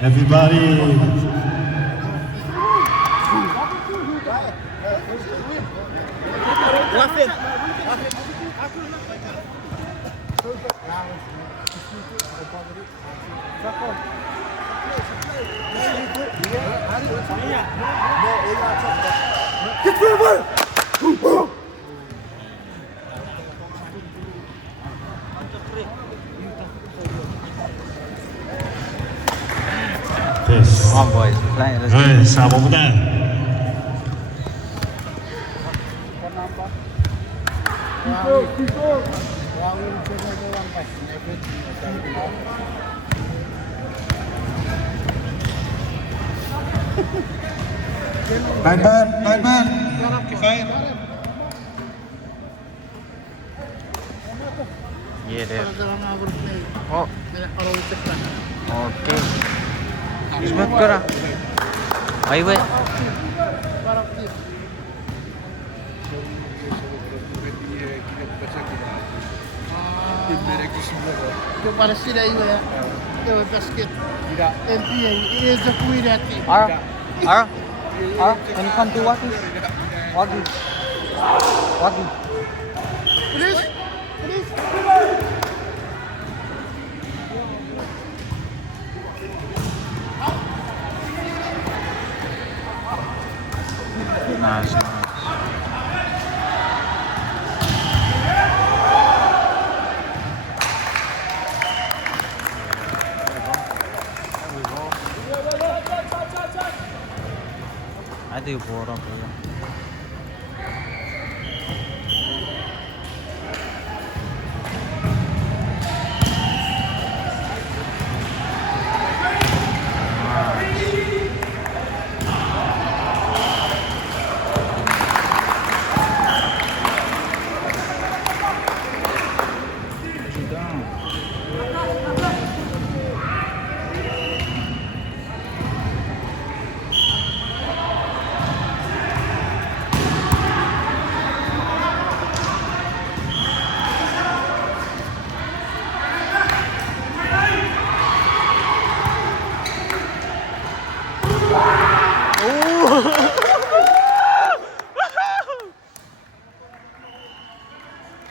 Everybody. Yes. Come on, boys. We're playing. Let's Rồi, xào bóng đá. Nine man. Kifaya. Yeah, there. Oh. Okay. Smooth kara. Wait. Para sila iba ya. Yo basket. NPA is a queen team. Ara, can you come to Wagi? Please. Nice. I do board up here.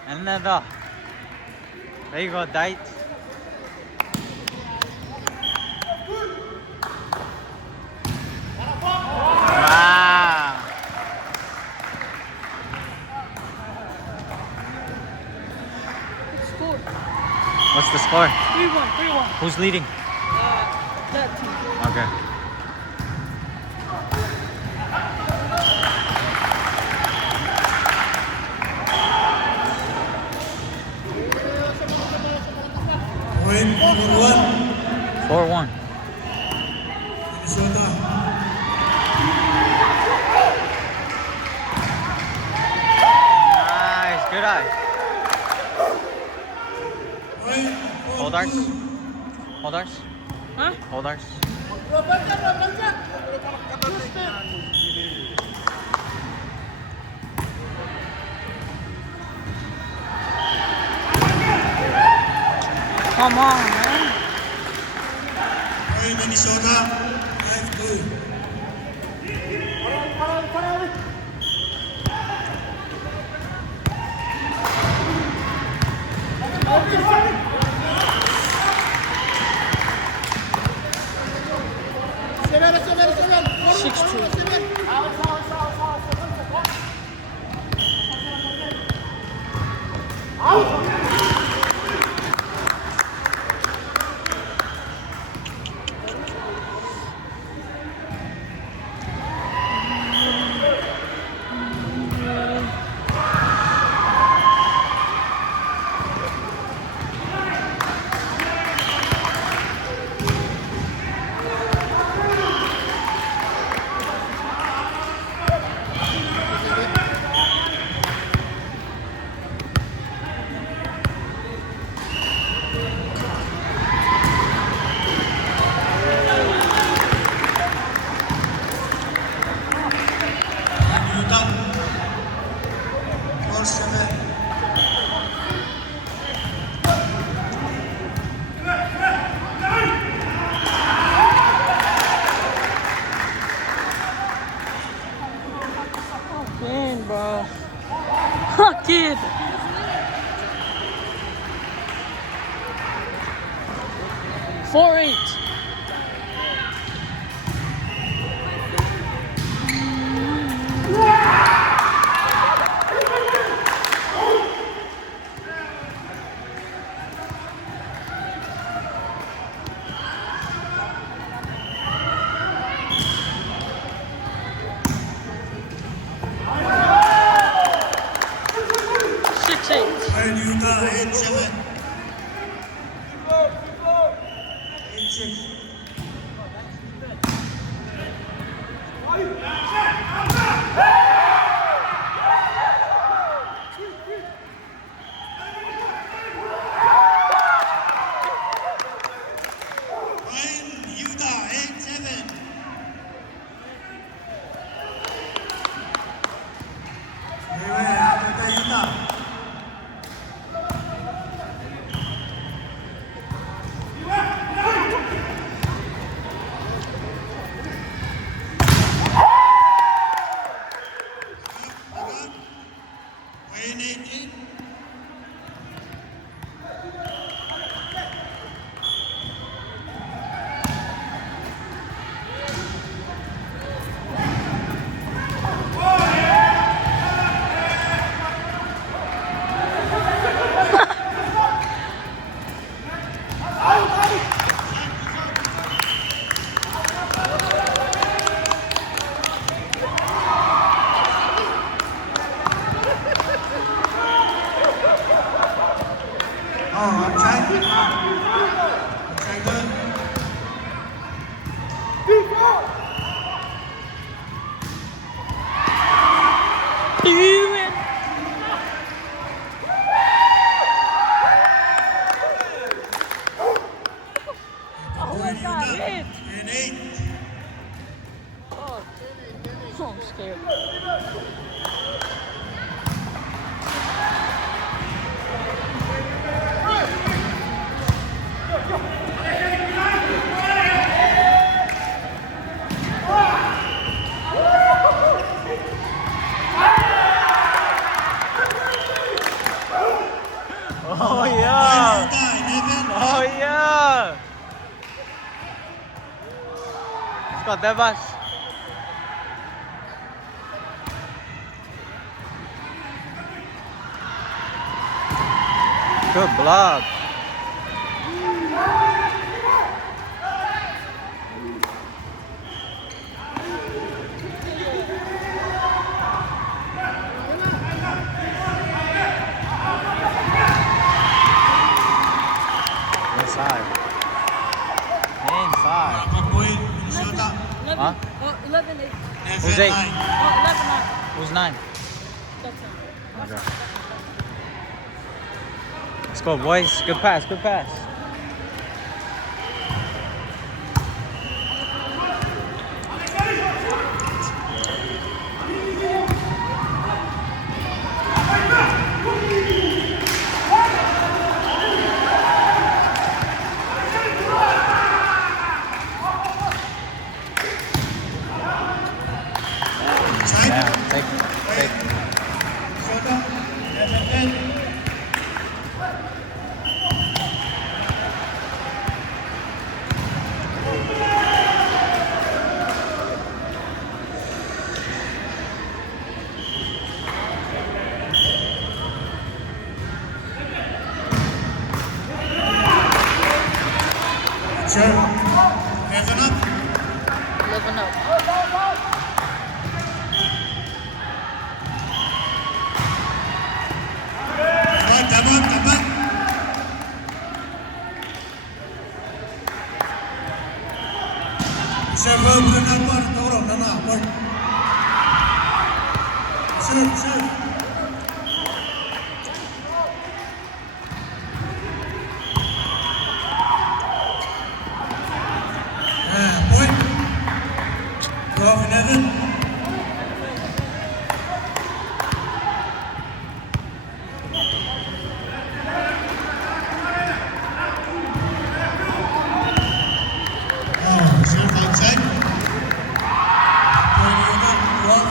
Another. There you go, Dite. Wow. What's the score? 3-1. Who's leading? That team. Okay. Point number 1. 4-1. Minnesota. Nice, good eye. Point Hold ours. Huh? Hold ours. Come on, man. Point Minnesota. 5-2. Seven. 6-2. 4-8. Point Utah 8-7. 8-6. Point Utah 8-7. Anyway, Utah. Point 18. Outside good. Point Utah 8. Oh, I'm scared. Oh yeah! Oh yeah! Let's go, Devas. Good block. Inside. Inside. Point Minnesota. Huh? Oh, 11-8. Who's 8? Oh, 11-9. Who's 9? That's it. Okay. Let's go, boys. Good pass, good pass. Yeah, take it. Minnesota 11-10. Sure. 11 up. 11-0. Come on. Serve berenang turun nana. Serve. Point. Go off 11. Serve outside. Point Utah. Go off.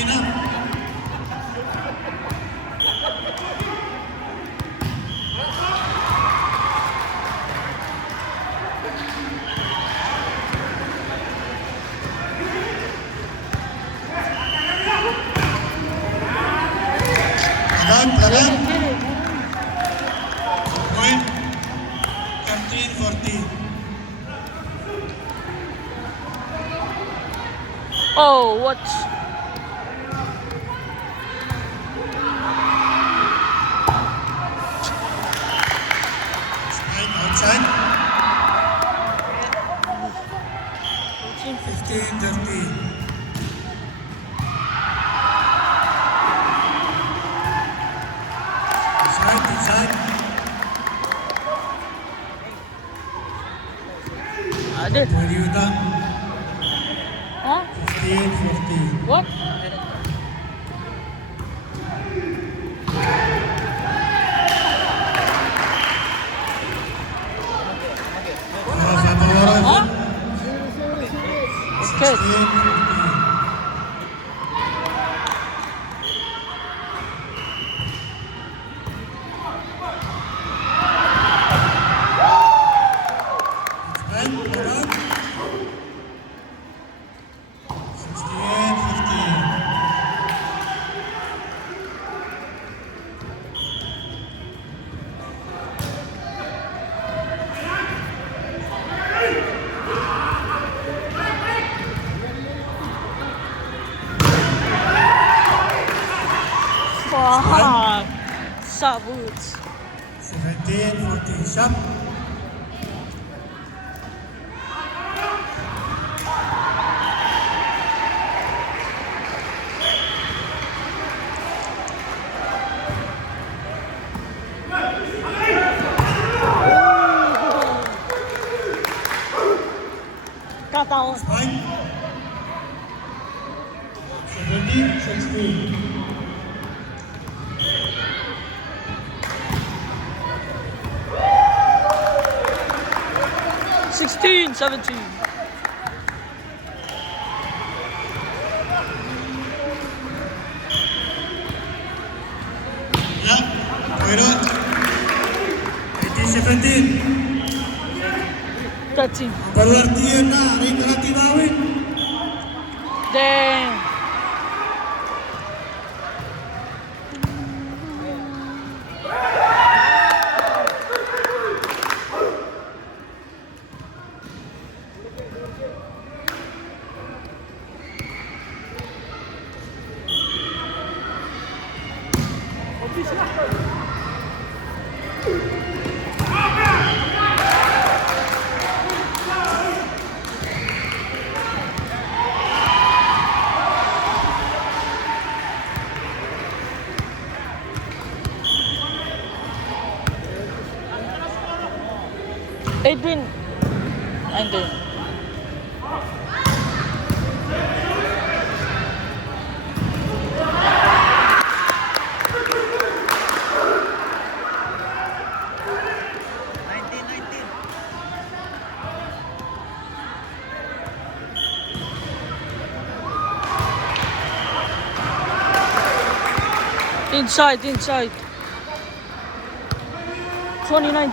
15 up. Laban. Point. 13-14. Oh, what? Spike outside. 15-13. Inside. Ada. Point Utah. Huh? 15-14. What? Satu orang. Huh? Okay. 16-14. Fuck. Sabut. 17-14. Shot. Kataon. Spike. 17-16. Sixteen, 17. Ya. Point out. 18-17. 13. Baru artian na. Rin karati bawin. Damn. Eighteen. 19. Inside. 2019.21,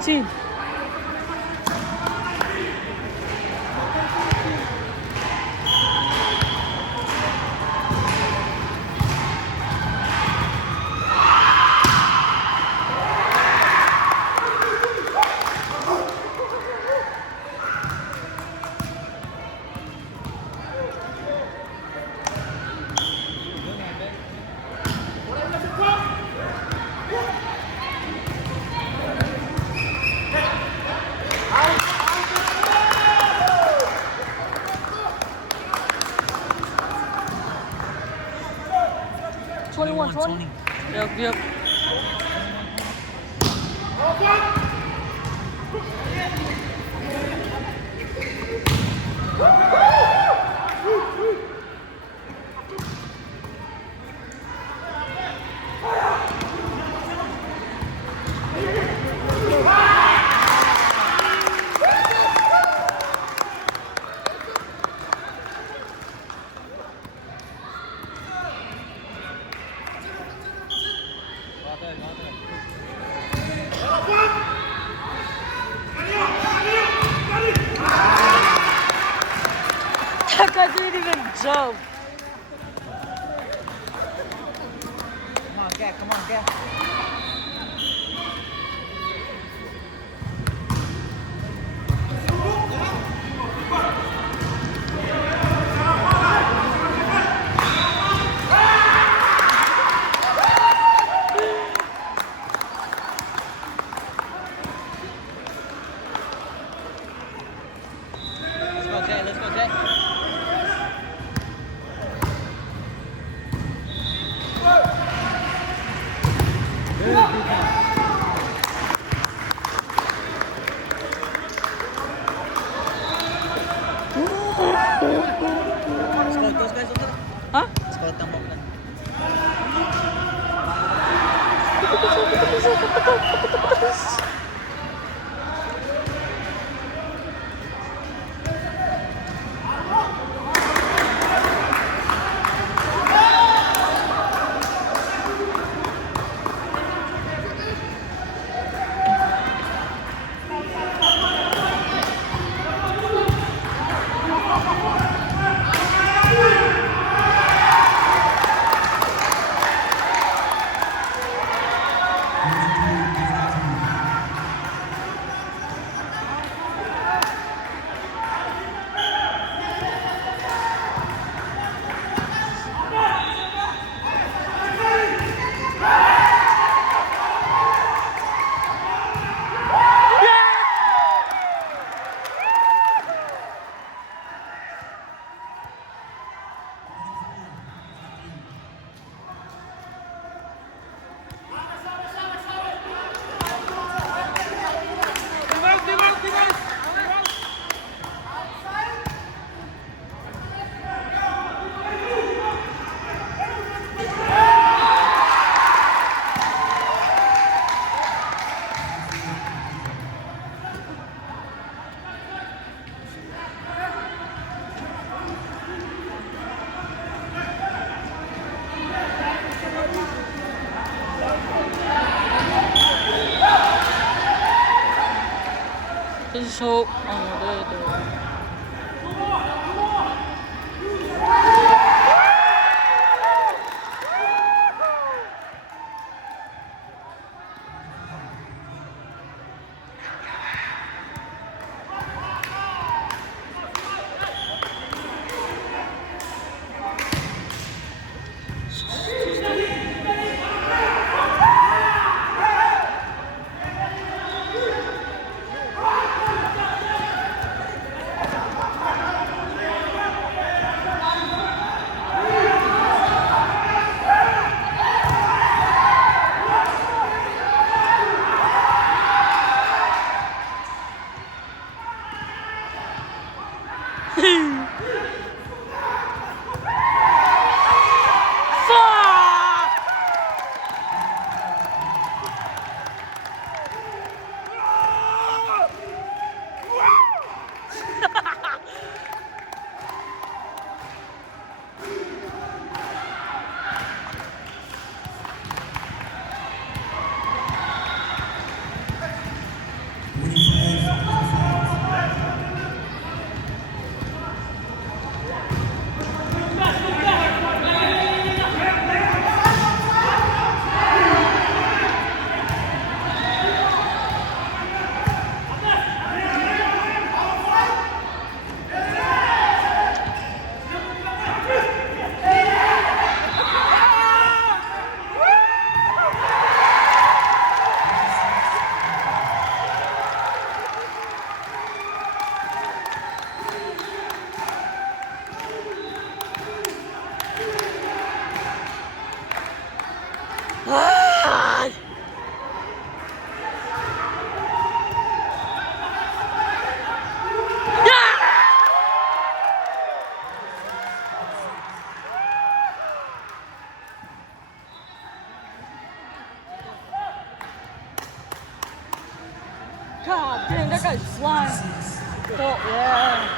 20. Yep. serve. Come on, get. Come on, get. Let's go, Jay. Let's go, Jay. Scout those guys over there. Huh? Scout them over there. Just hope. Oh, there. God dang, that guy's flying. Oh, yeah.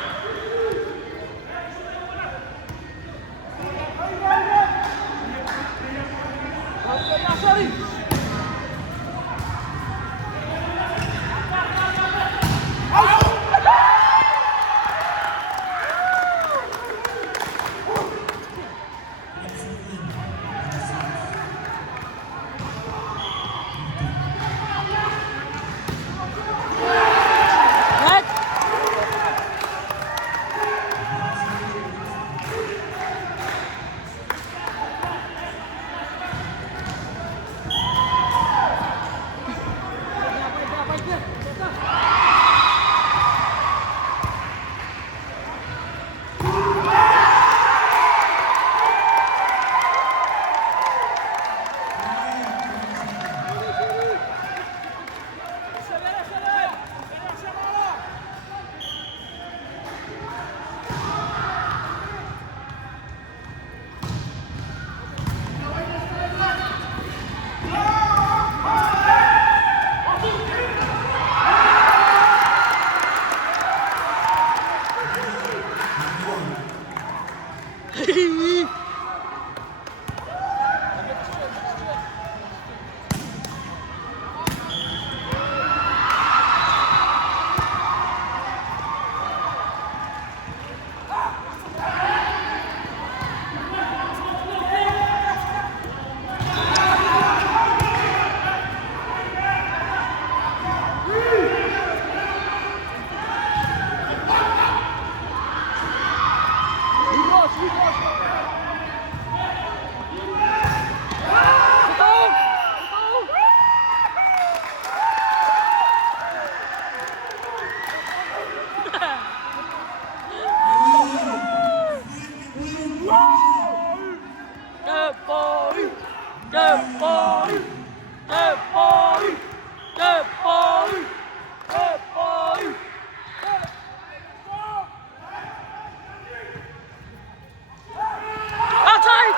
Outside!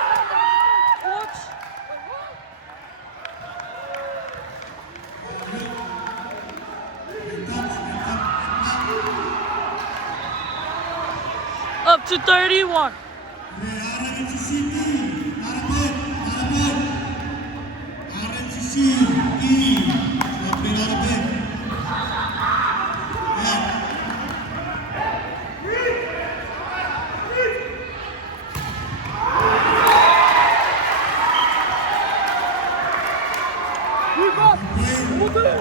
What? Up to 31. Orange City, harapin, harapin. Orange City, harapin, harapin. Orange City,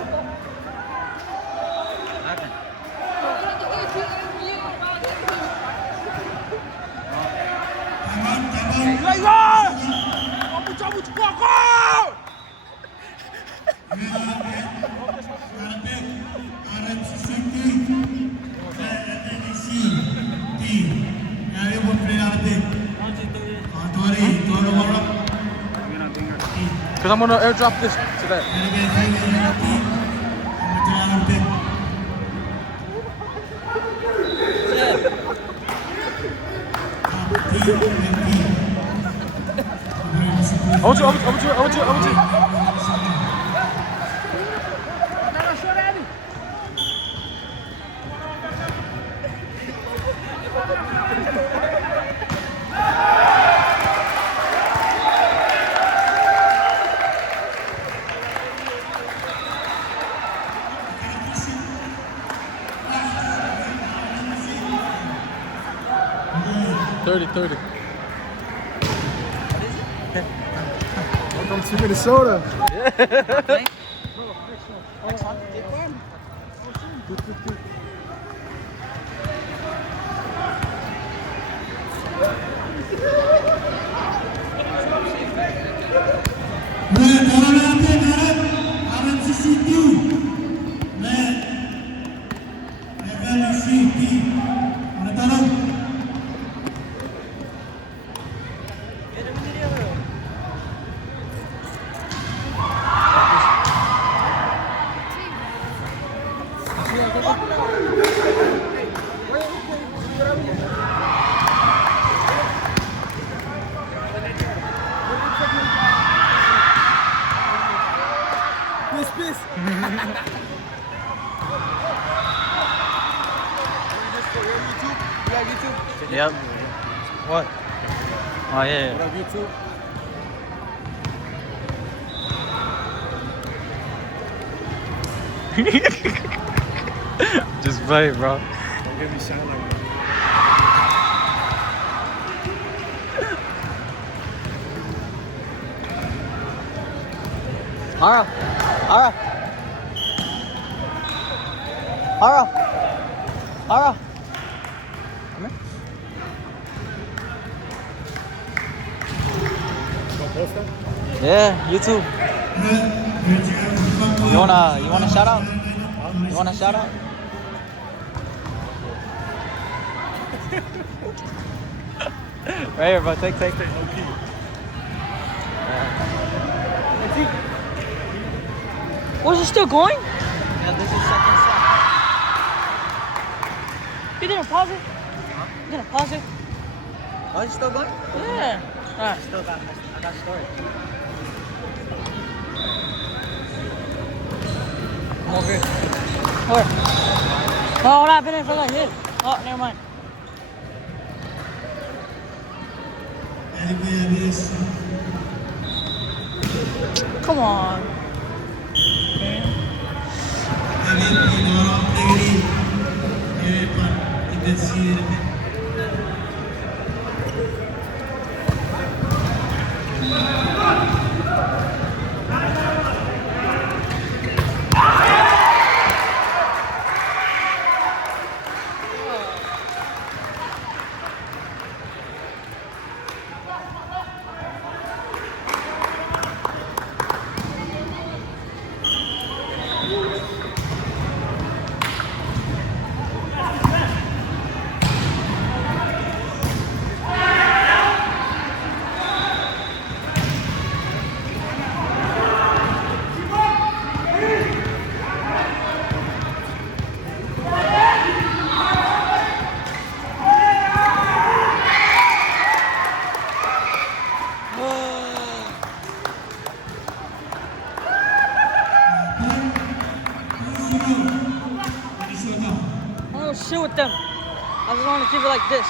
Yang pun play harapin. Tori, Toro Warok. Because I'm gonna airdrop this to that. I want you. $30. Welcome to Minnesota. Yep. What? Oh yeah. YouTube. Just play, bro. Don't get me sound like that. Ara. Come here. Yeah, YouTube. You wanna shout out? You wanna shout out? Right here, bro. Take. Was it still going? Yeah, this is second set. You didn't pause it? You didn't pause it? Oh, it's still going? Yeah. Alright. I got storage. I'm over here. Where? Oh, what happened if I got hit? Oh, never mind. Come on. do with them. I just want to keep it like this.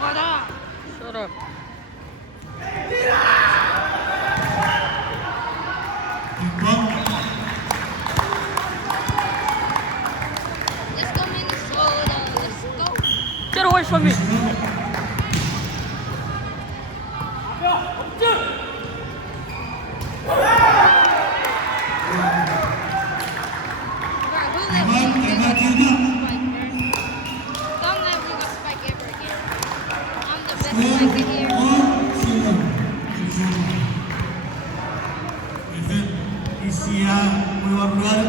What up? Shut up. Let's go Minnesota. Let's go. Get away from me. Bro, who let me pick up Spike, man? Don't let me go Spike ever again. I'm the best Spike in here. Isi keluar-keluar.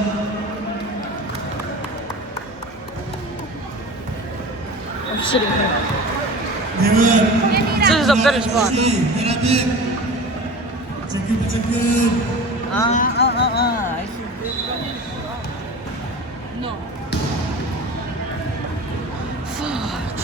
I'm sitting here. Dewan. This is a better spot. Cekut. I see this one. No. Fuck.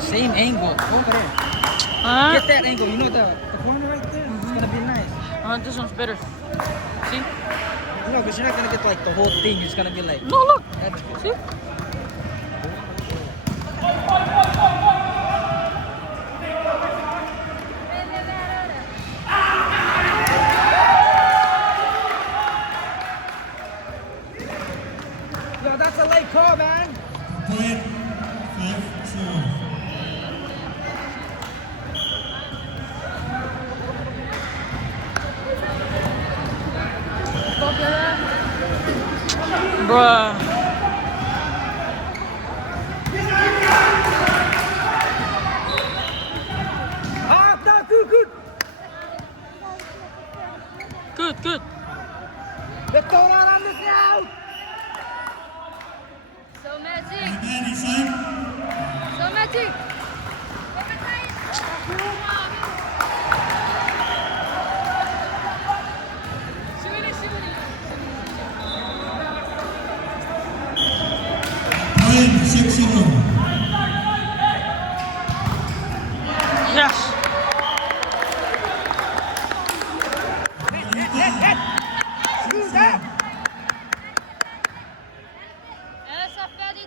Same angle over there. Get that angle. You know the corner right there? It's gonna be nice. This one's better. See? No, but you're not gonna get like the whole thing. It's gonna be like. No, look. See? Yo, that's a late call, man. Point 5-4. Bruh. Ah, no, good. Good. Let's go down on this now. So magic. Again, inside. So magic. Point 6-0. Yes. Essa perde.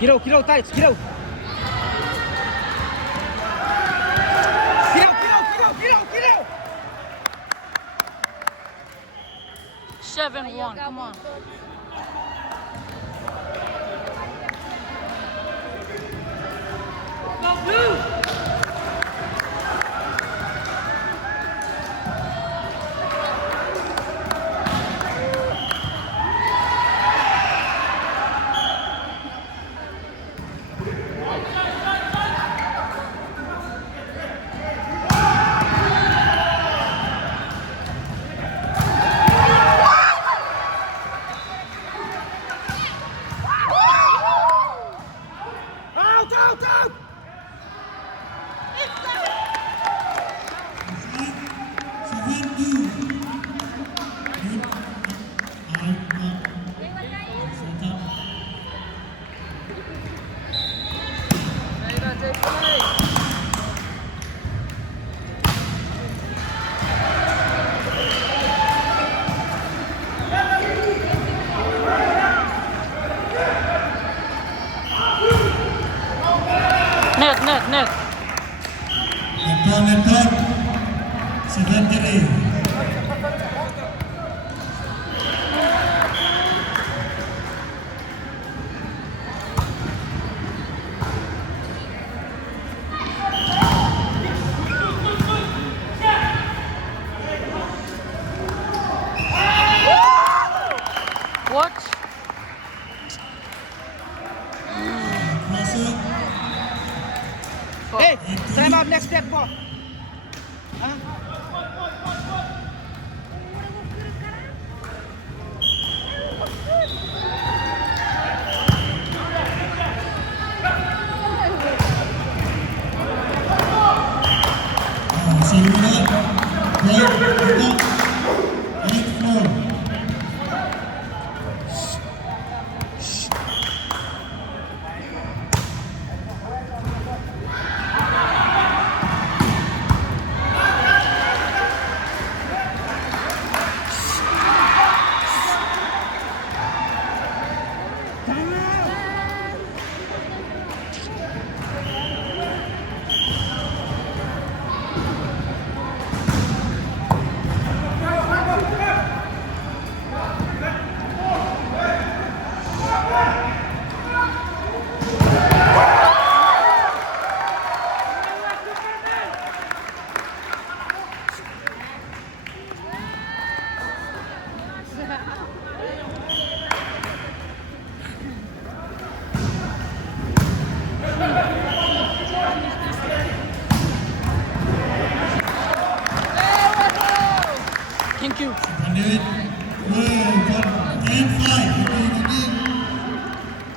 Get out, tights, get out. Get out. 7-1. Come on. Out. Net. Leton. 7-3. What? Hey, time out next step ball. Masih 5. Thank you.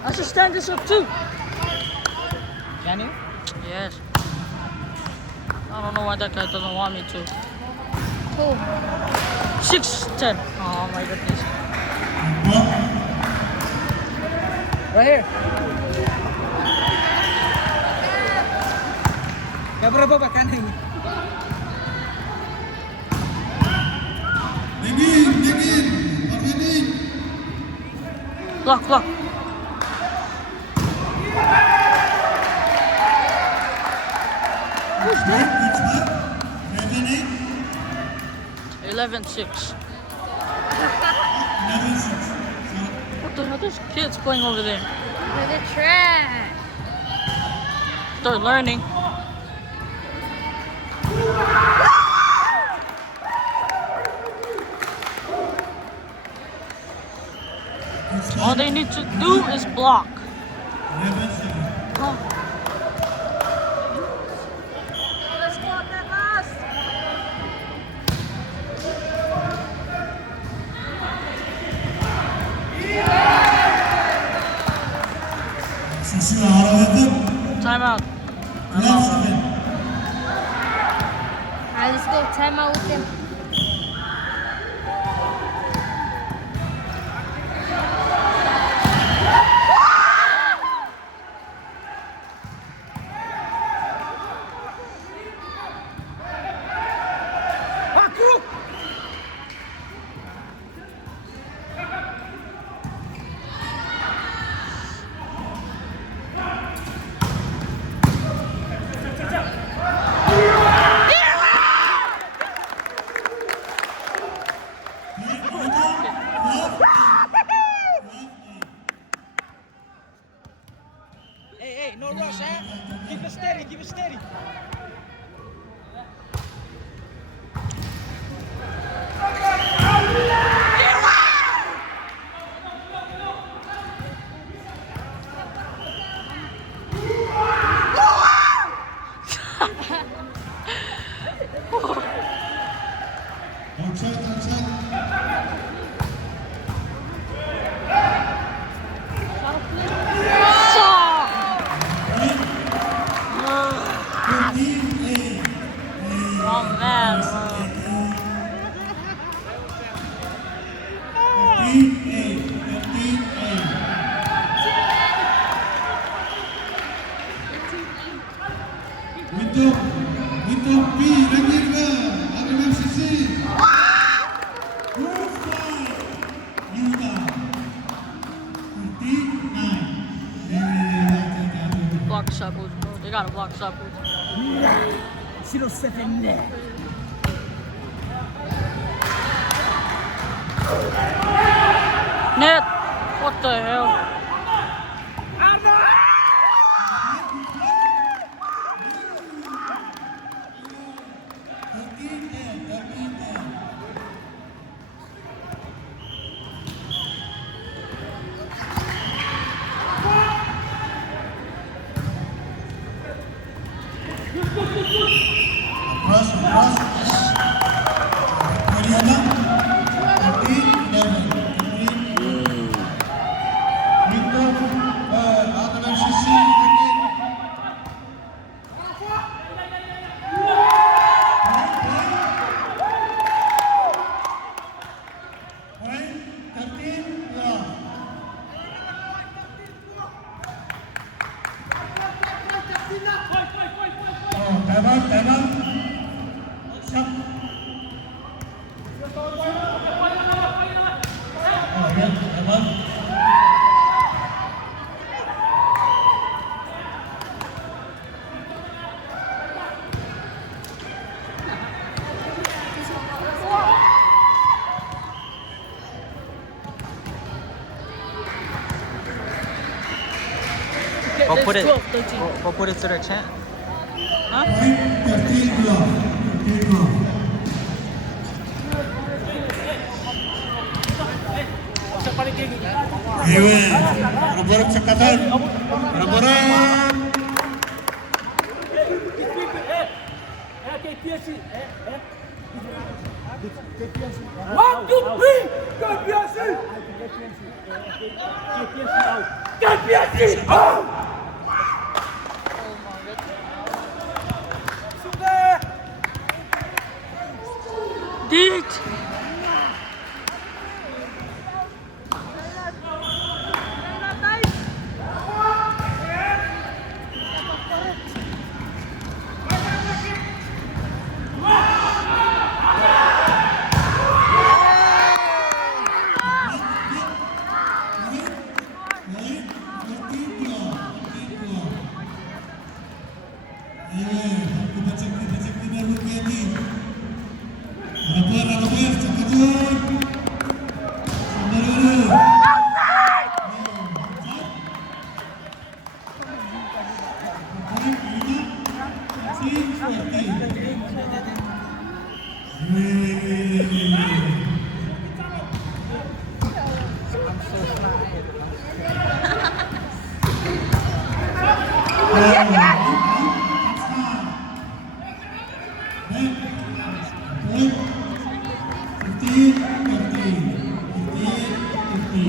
I should stand this up too. Can you? Yes. I don't know why that guy doesn't want me to. Who? 6'10". Oh my goodness. Right here. Ya berapa kanan? Block, block. Who's that? 11-6. What the hell? There's kids playing over there. For the track. They're learning. All they need to do is block. Huh? Time out. Alright, let's go. Time out with them. Hey, no rush, huh? Keep it steady, keep it steady. Oh man. Untuk B Ranjir ke Agam FCC. Block shot boots, bro. They gotta block shot boots. Zero 7 there. Net! What the hell? time out. Stop. Oh, yeah, time out. Go put it. 12, 13. Go put it to their chant. Huh? Point 13 block. 13 block. Ewe, borok sekatan. Borok. Dit.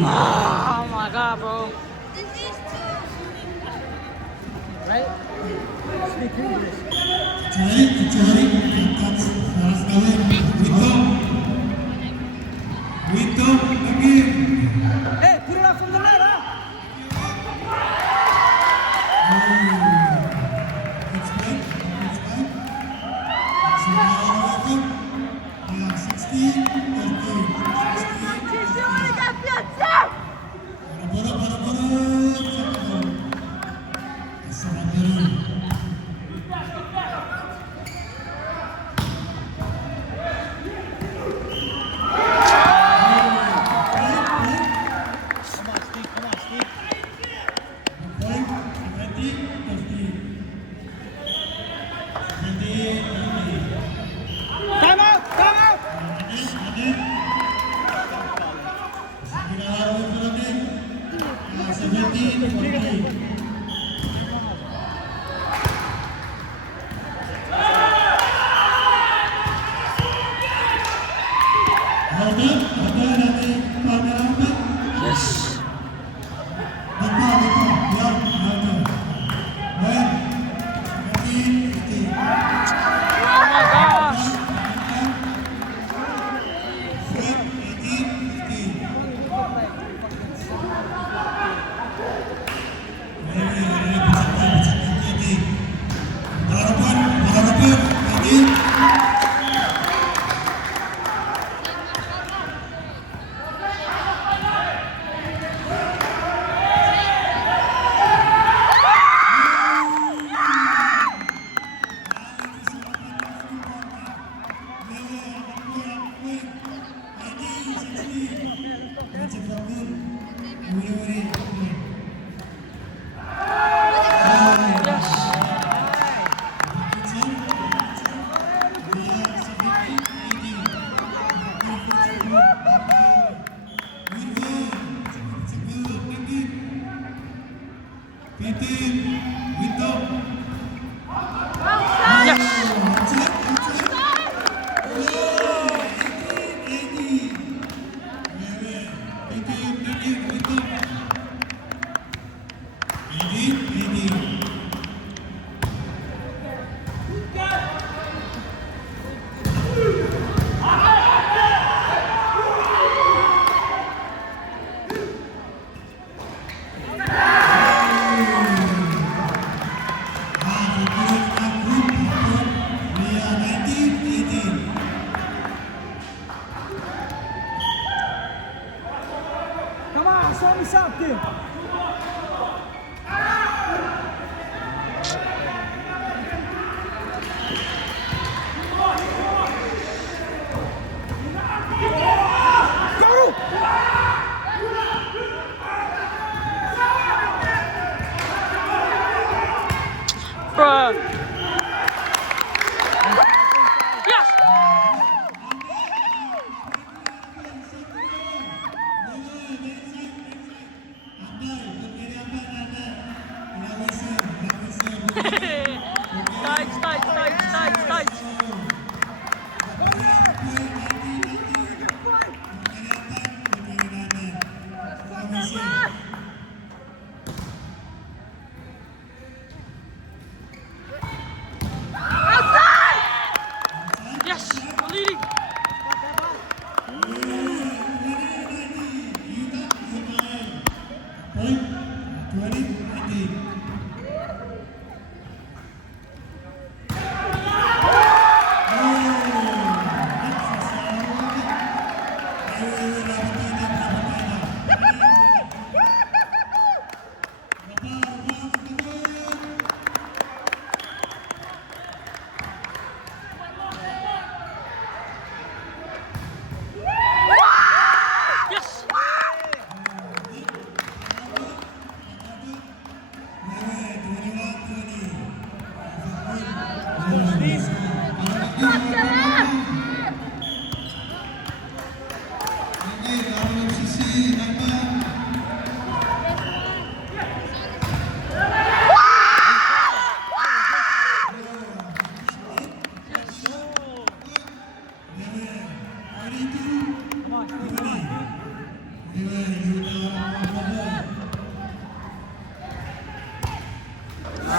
Oh my god, bro. Right? Speak English. Kecuali atas balas kalian. Window again. Hey, put it out from the net, huh? It's back. It's back. So now 16, 13. 16, 13. Time out! Time out! Yes. Oh my gosh. one. Yes! Tight. Yes, we're leading. Point 20-19. Yes!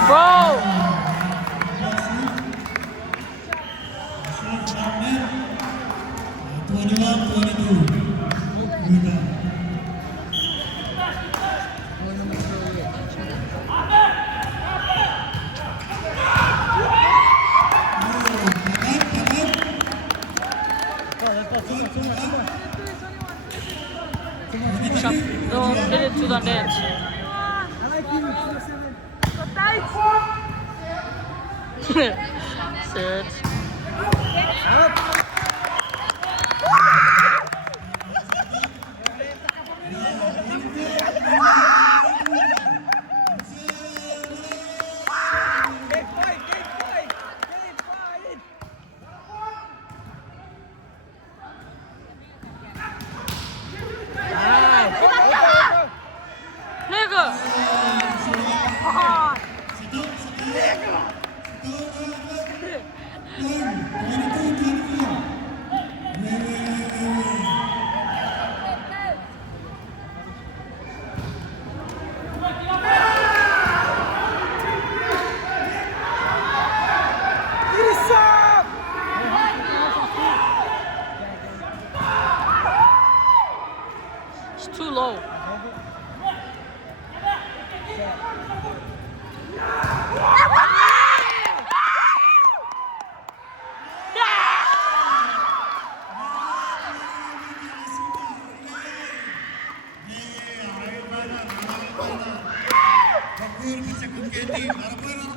Bro! 21-22. Push up. Don't hit it to the net. Sit. Nigga! It's too low. Bagus, bisa kembali.